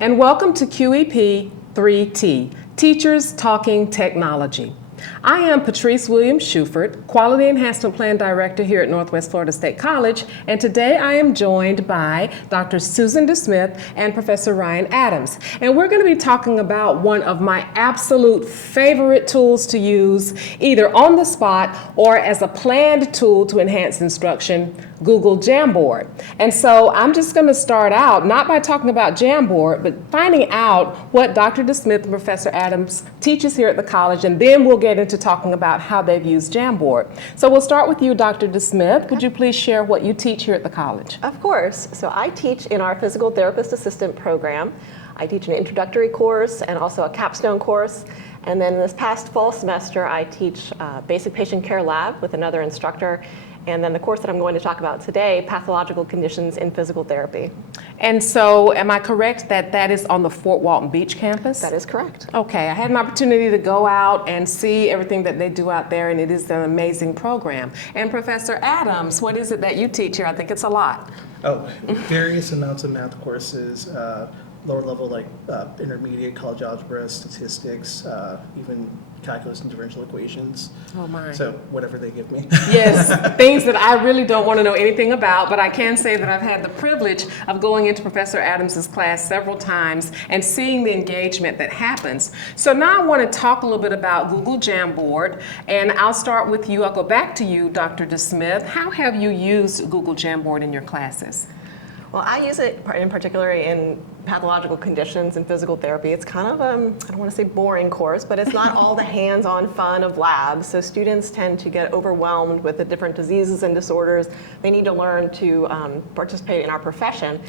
and welcome to QEP 3T, Teachers Talking Technology. I am Patrice Williams Shuford, Quality Enhancement Plan Director here at Northwest Florida State College, and today I am joined by Dr. Susan DeSmith and Professor Ryan Adams. And we're going to be talking about one of my absolute favorite tools to use, either on the spot or as a planned tool to enhance instruction, Google Jamboard. And so I'm just going to start out, not by talking about Jamboard, but finding out what Dr. DeSmith and Professor Adams teaches here at the college, and then we'll get into talking about how they've used Jamboard. So we'll start with you, Dr. DeSmith. Would you please share what you teach here at the college? Of course. So I teach in our physical therapist assistant program. I teach an introductory course and also a capstone course. And then this past fall semester, I teach basic patient care lab with another instructor. And then the course that I'm going to talk about today, pathological conditions in physical therapy. And so am I correct that that is on the Fort Walton Beach campus? That is correct. Okay, I had an opportunity to go out and see everything that they do out there, and it is an amazing program. And Professor Adams, what is it that you teach here? I think it's a lot. Oh, various amounts of math courses, lower level like intermediate college algebra, statistics, even calculus and differential equations. Oh my. So whatever they give me. Yes, things that I really don't want to know anything about, but I can say that I've had the privilege of going into Professor Adams's class several times and seeing the engagement that happens. So now I want to talk a little bit about Google Jamboard, and I'll start with you. I'll go back to you, Dr. DeSmith. How have you used Google Jamboard in your classes? Well, I use it in particular in pathological conditions and physical therapy. It's kind of, I don't want to say boring course, but it's not all the hands-on fun of labs. So students tend to get overwhelmed with the different diseases and disorders. They need to learn to participate in our profession.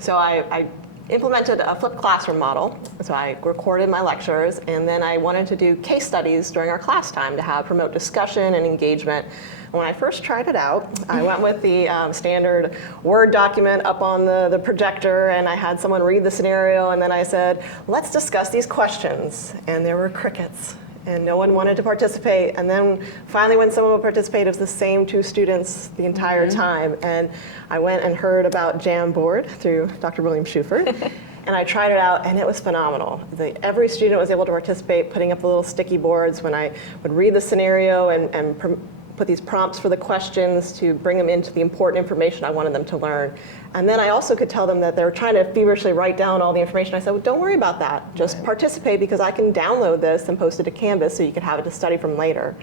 So I implemented a flipped classroom model. So I recorded my lectures, and then I wanted to do case studies during our class time to promote discussion and engagement. When I first tried it out, I went with the standard Word document up on the projector, and I had someone read the scenario, and then I said, let's discuss these questions. And there were crickets, and no one wanted to participate. And then finally, when someone would participate, it was the same two students the entire time. And I went and heard about Jamboard through Dr. William Shuford. And I tried it out, and it was phenomenal. Every student was able to participate, putting up the little sticky boards when I would read the scenario and put these prompts for the questions to bring them into the important information I wanted them to learn. And then I also could tell them that they were trying to feverishly write down all the information. I said, well, don't worry about that. Just participate, because I can download this and post it to Canvas so you could have it to study from later.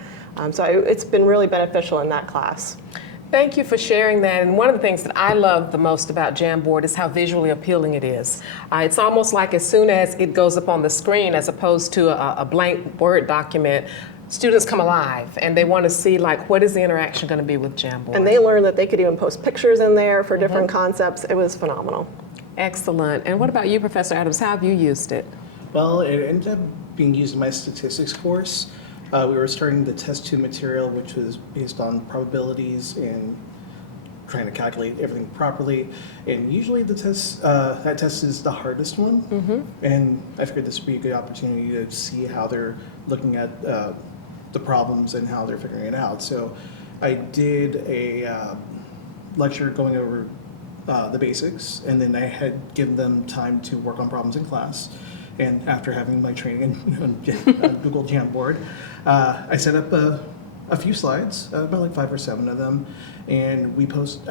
So it's been really beneficial in that class. Thank you for sharing that. And one of the things that I love the most about Jamboard is how visually appealing it is. It's almost like as soon as it goes up on the screen, as opposed to a blank Word document, students come alive and they want to see, like, what is the interaction going to be with Jamboard. And they learned that they could even post pictures in there for different concepts. It was phenomenal. Excellent. And what about you, Professor Adams? How have you used it? Well, it ended up being used in my statistics course. We were starting the test 2 material, which was based on probabilities and trying to calculate everything properly. And usually the test, that test is the hardest one. And I figured this would be a good opportunity to see how they're looking at the problems and how they're figuring it out. So I did a lecture going over the basics, and then I had given them time to work on problems in class. And after having my training on Google Jamboard, I set up a few slides, about like 5 or 7 of them, and I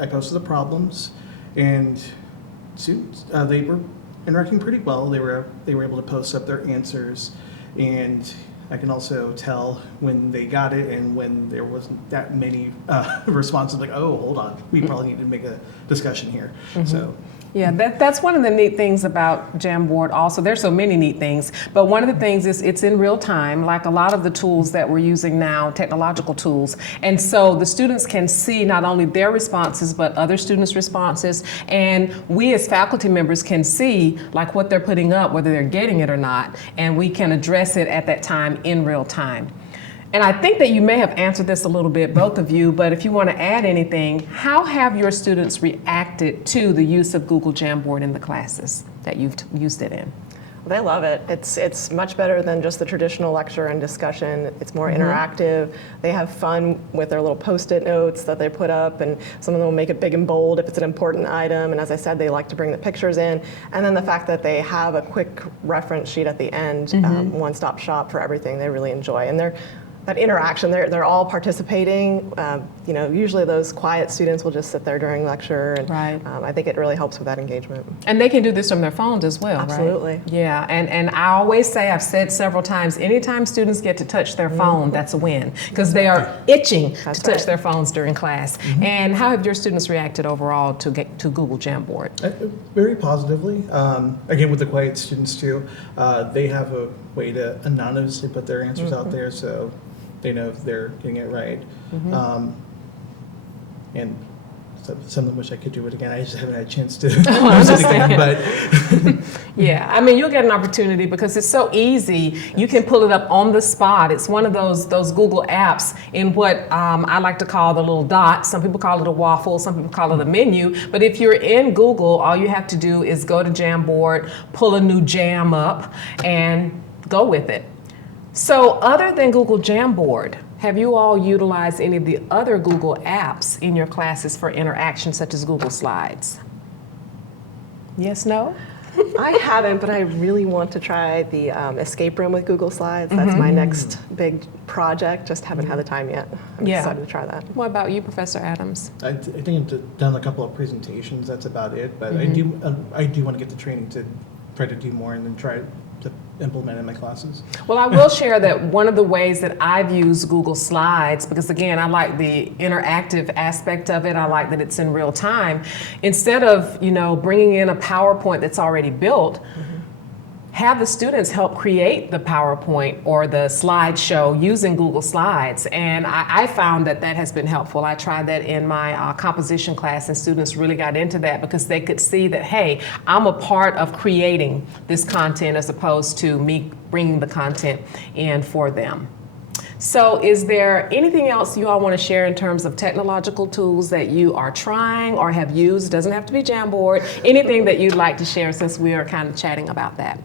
posted the problems, and students, they were interacting pretty well. They were able to post up their answers, and I can also tell when they got it and when there wasn't that many responses, like, oh, hold on, we probably need to make a discussion here. So. Yeah, that's one of the neat things about Jamboard also. There's so many neat things, but one of the things is it's in real time, like a lot of the tools that we're using now, technological tools. And so the students can see not only their responses, but other students' responses. And we as faculty members can see like what they're putting up, whether they're getting it or not, and we can address it at that time in real time. And I think that you may have answered this a little bit, both of you, but if you want to add anything, how have your students reacted to the use of Google Jamboard in the classes that you've used it in? They love it. It's much better than just the traditional lecture and discussion. It's more interactive. They have fun with their little Post-it notes that they put up, and some of them will make it big and bold if it's an important item. And as I said, they like to bring the pictures in. And then the fact that they have a quick reference sheet at the end, one-stop shop for everything, they really enjoy. And that interaction, they're all participating. Usually those quiet students will just sit there during lecture, and Right. I think it really helps with that engagement. And they can do this from their phones as well, Absolutely. right? Yeah, and I always say, I've said several times, anytime students get to touch their phone, that's a win, because they are itching to touch right. their phones during class. And how have your students reacted overall to Google Jamboard? Very positively. Again, with the quiet students too, they have a way to anonymously put their answers out there, so they know if they're getting it right. And some of them wish I could do it again. I just haven't had a chance to use it again. But Yeah, I mean, you'll get an opportunity because it's so easy. You can pull it up on the spot. It's one of those Google apps in what I like to call the little dot. Some people call it a waffle, some people call it a menu. But if you're in Google, all you have to do is go to Jamboard, pull a new jam up, and go with it. So other than Google Jamboard, have you all utilized any of the other Google apps in your classes for interaction, such as Google Slides? Yes, no? I haven't, but I really want to try the escape room with Google Slides. That's my next big project. Just haven't had the time yet. I'm Yeah. excited to try that. What about you, Professor Adams? I think I've done a couple of presentations. That's about it. But I do want to get the training to try to do more and then try to implement in my classes. Well, I will share that one of the ways that I've used Google Slides, because again, I like the interactive aspect of it. I like that it's in real time. Instead of, bringing in a PowerPoint that's already built, have the students help create the PowerPoint or the slideshow using Google Slides. And I found that has been helpful. I tried that in my composition class, and students really got into that because they could see that, hey, I'm a part of creating this content as opposed to me bringing the content in for them. So is there anything else you all want to share in terms of technological tools that you are trying or have used? Doesn't have to be Jamboard. Anything that you'd like to share since we are kind of chatting about that?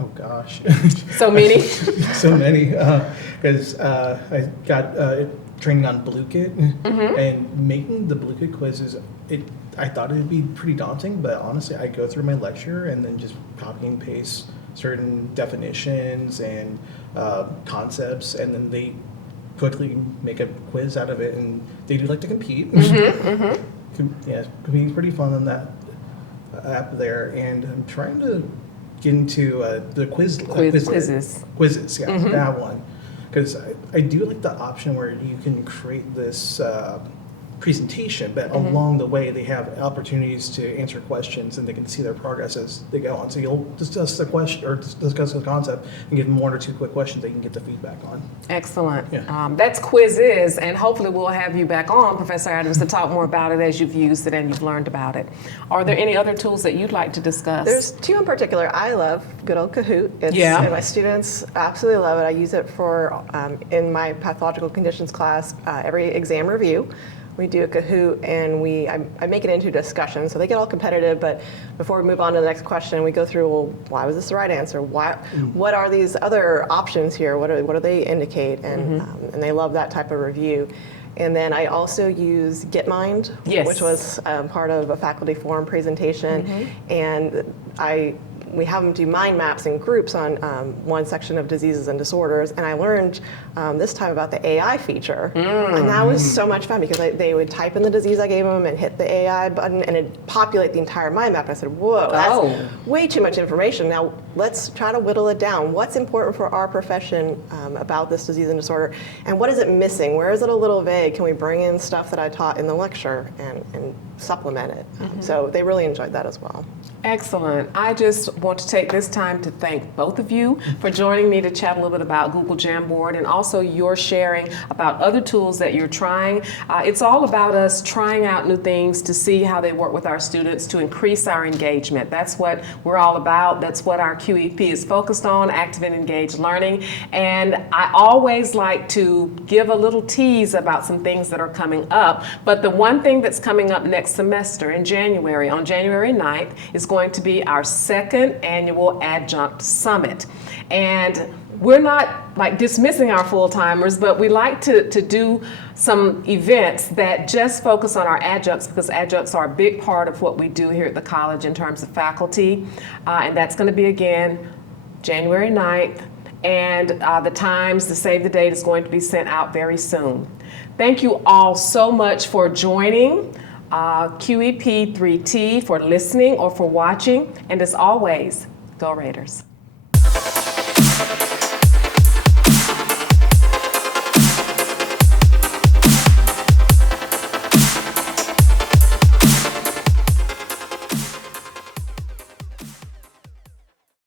Oh gosh. So many? So many. Because I got training on Bluekit, and making the Bluekit quizzes, I thought it would be pretty daunting, but honestly, I go through my lecture and then just copy and paste certain definitions and concepts, and then they quickly make a quiz out of it, and they do like to compete. Yeah, competing's pretty fun on that app there, and I'm trying to get into the quizzes. Yeah, that one, because I do like the option where you can create this presentation, but along the way they have opportunities to answer questions, and they can see their progress as they go on. So you'll discuss the question or discuss the concept and give them one or two quick questions they can get the feedback on. Excellent. Yeah. That's Quizzes, and hopefully we'll have you back on, Professor Adams, to talk more about it as you've used it and you've learned about it. Are there any other tools that you'd like to discuss? There's two in particular I love. Good old Kahoot. Yeah. My students absolutely love it. I use it for, in my pathological conditions class, every exam review. We do a Kahoot, and I make it into a discussion, so they get all competitive. But before we move on to the next question, we go through, well, why was this the right answer? What are these other options here? What do they indicate? And they love that type of review. And then I also use GetMind, which was part of a faculty forum presentation, and we have them do mind maps in groups on one section of diseases and disorders. And I learned this time about the AI feature. And that was so much fun because they would type in the disease I gave them and hit the AI button, and it'd populate the entire mind map. And I said, whoa, that's way too much information. Now let's try to whittle it down. What's important for our profession about this disease and disorder? And what is it missing? Where is it a little vague? Can we bring in stuff that I taught in the lecture and supplement it? So they really enjoyed that as well. Excellent. I just want to take this time to thank both of you for joining me to chat a little bit about Google Jamboard and also your sharing about other tools that you're trying. It's all about us trying out new things to see how they work with our students to increase our engagement. That's what we're all about. That's what our QEP is focused on, active and engaged learning. And I always like to give a little tease about some things that are coming up. But the one thing that's coming up next semester in January, on January 9th, is going to be our second annual Adjunct Summit. And we're not like dismissing our full-timers, but we like to do some events that just focus on our adjuncts, because adjuncts are a big part of what we do here at the college in terms of faculty. And that's going to be again January 9th. And the save the date is going to be sent out very soon. Thank you all so much for joining QEP 3T, for listening or for watching. And as always, go Raiders.